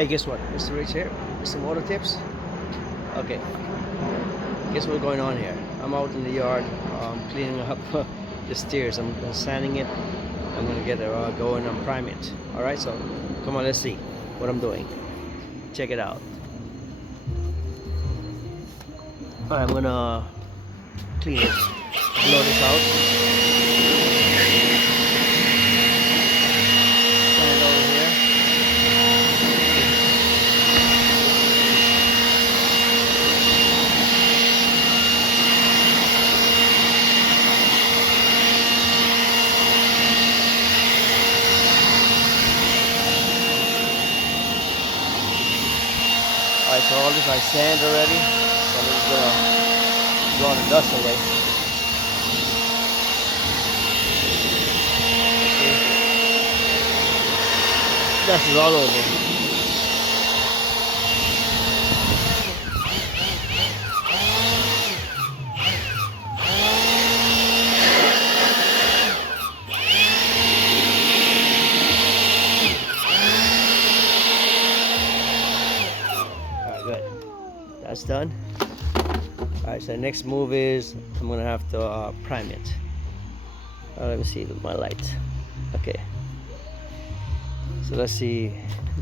Hey, guess what? Mr. Rich here. Mr. Motor Tips. Okay, guess what's going on here? I'm out in the yard cleaning up the steers. I'm sanding it. I'm gonna get it going and prime it. All right, so come on, let's see what I'm doing. Check it out. All right, I'm gonna clean it. Blow this out. Sand over here. Alright, so all this I sand already. So I'm just gonna draw the dust away. See? Dust is all over. Alright, good. That's done. Alright, so the next move is I'm gonna have to prime it. Let me see with my light. Okay. So let's see.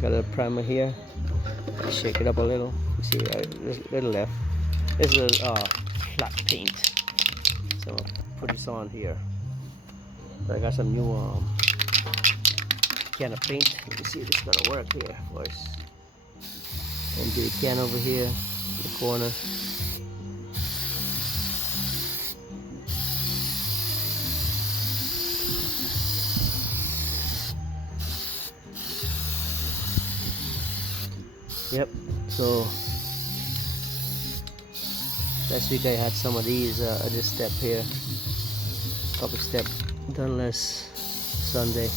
Got a primer here. Shake it up a little. You see, there's a little left. This is flat paint. So I'll put this on here. I got some new can of paint. You can see this gonna work here, of course. Empty the can over here in the corner. Yep, so last week I had some of these, this step here, couple step done last Sunday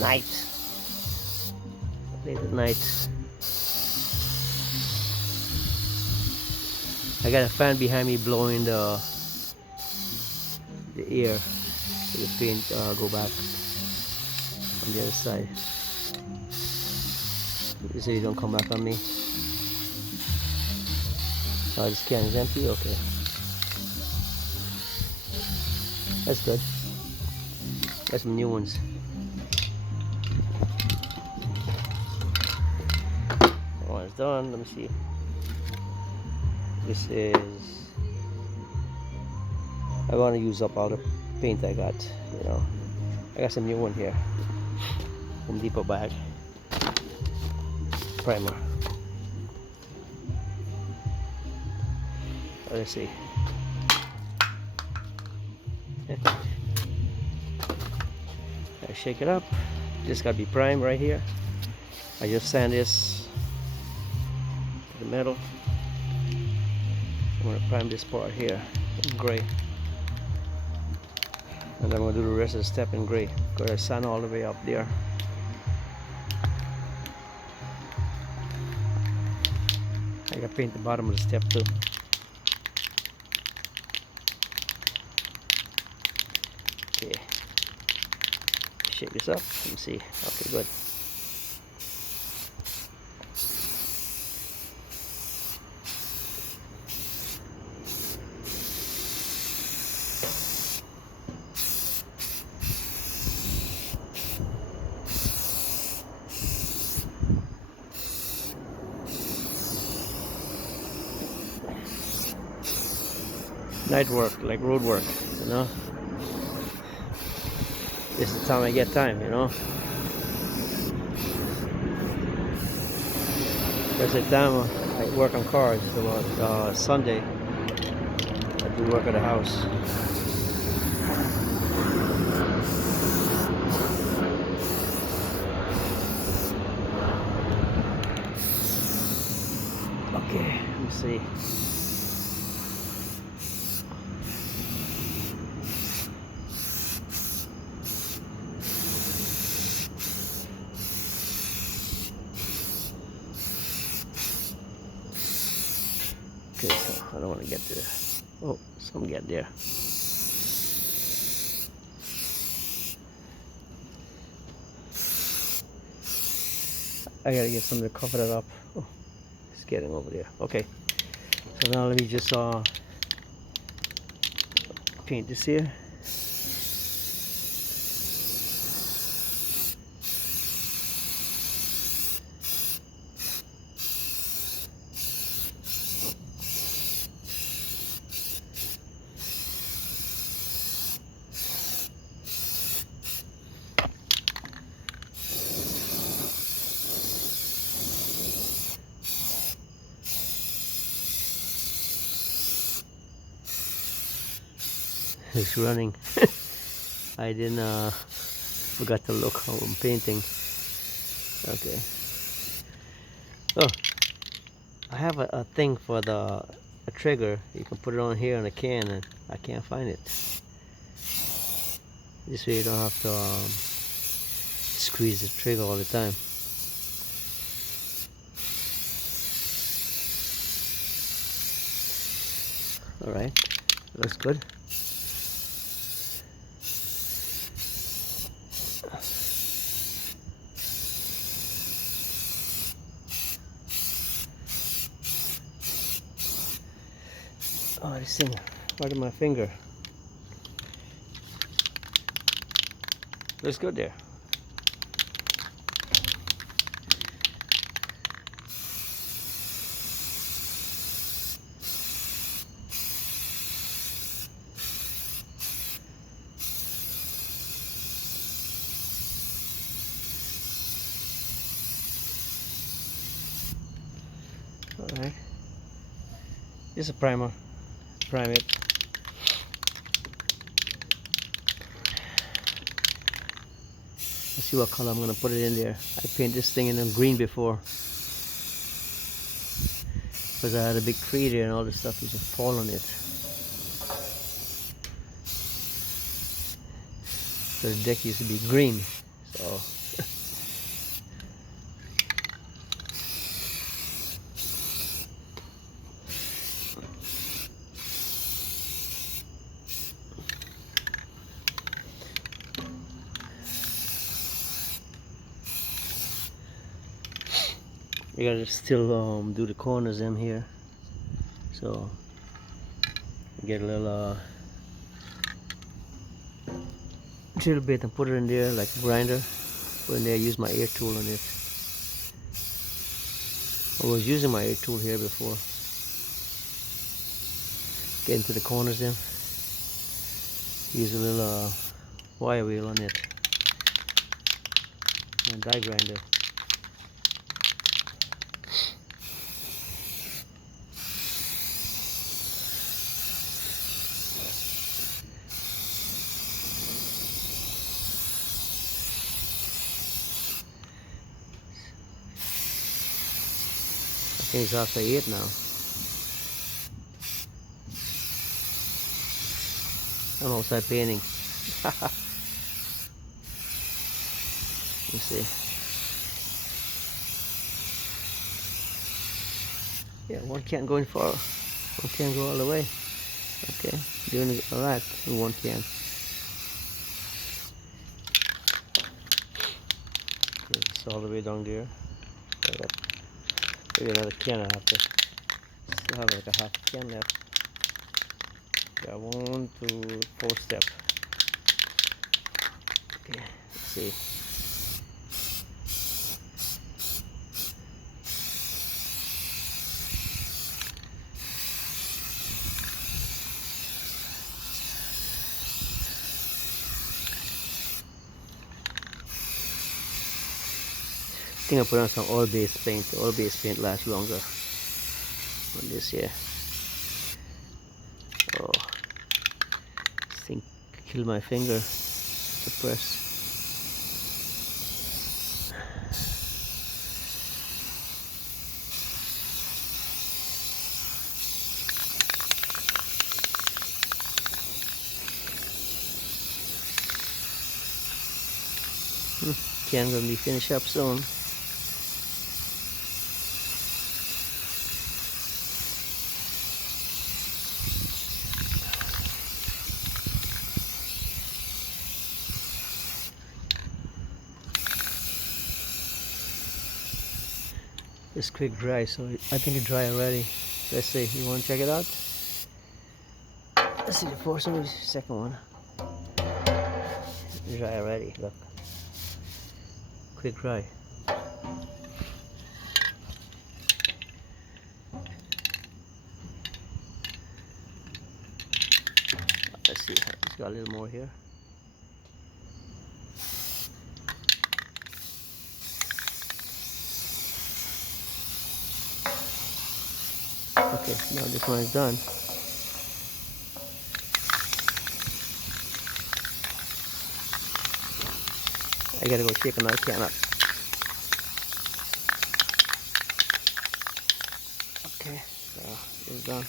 night, late at night. I got a fan behind me blowing the air so the paint go back on the other side. So you don't come back on me. Oh, this can is empty? Okay. That's good. Got some new ones. One is done. Let me see. This is... I want to use up all the paint I got, you know. I got some new one here. Home Depot bag. Primer. Let's see. I shake it up. Just gotta be primed right here. I just sand this to the metal. I'm gonna prime this part here in gray. And I'm gonna do the rest of the step in gray. Gonna sand all the way up there. I gotta paint the bottom of the step too. Okay. Shake this up. Let me see. Okay, good. Night work, like road work, you know. This is the time I get time, you know. There's a time I work on cars. So Sunday, I do work at the house. Okay, let me see. Okay, so I don't want to get there. Oh, some get there. I gotta get something to cover that up. Oh, it's getting over there. Okay. So now let me just paint this here. It's running. I didn't forgot to look how I'm painting. Okay. Oh, I have a thing for a trigger. You can put it on here on a can, and I can't find it. This way you don't have to squeeze the trigger all the time. Alright, looks good. Oh, this thing, right in my finger. Looks good there. Alright. Just a primer. Prime it. Let's see what color I'm gonna put it in there. I painted this thing in green before, because I had a big tree there and all this stuff used to fall on it. So the deck used to be green. So you gotta still do the corners in here. So get a little drill bit and put it in there like a grinder. Put it in there, use my air tool on it. I was using my air tool here before. Get into the corners then. Use a little wire wheel on it. And die grinder. I think it's after 8 now. I'm outside painting. Let's see. Yeah, one can't go in far. One can't go all the way. Okay, doing it alright in one can. It's all the way down there. Maybe another can I have to still have like a half can left. Yeah, 1, 2, 4 step. Okay, let's see. I think I put on some oil-based paint. The oil-based paint lasts longer on this here. Oh, this thing killed my finger to press. Can gonna be finished up soon. It's quick dry, so I think it's dry already. Let's see. You want to check it out? Let's see the first one, the second one. Dry already. Look, quick dry. Let's see. It's got a little more here. Okay, now this one is done. I gotta go shake another can up. Okay, so it's done.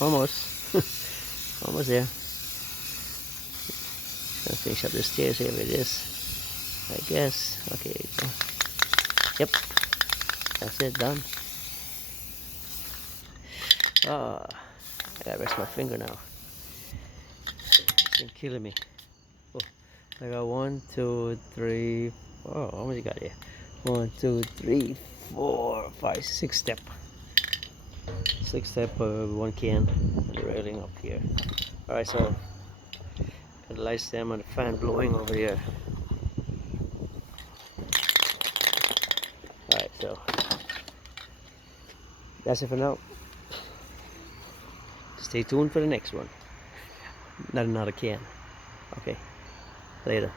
Almost. Almost there. Just gonna finish up the stairs here with this, I guess. Okay. Yep. That's it. Done. Ah, I gotta rest my finger now. It's been killing me. Oh, I got 1, 2, 3, 4. How many you got here? 1, 2, 3, 4, 5, 6 step. 6 step, one can, and the railing up here. All right, so got the light stem and the fan blowing over here. All right, so that's it for now. Stay tuned for the next one. Not another can. Okay, later.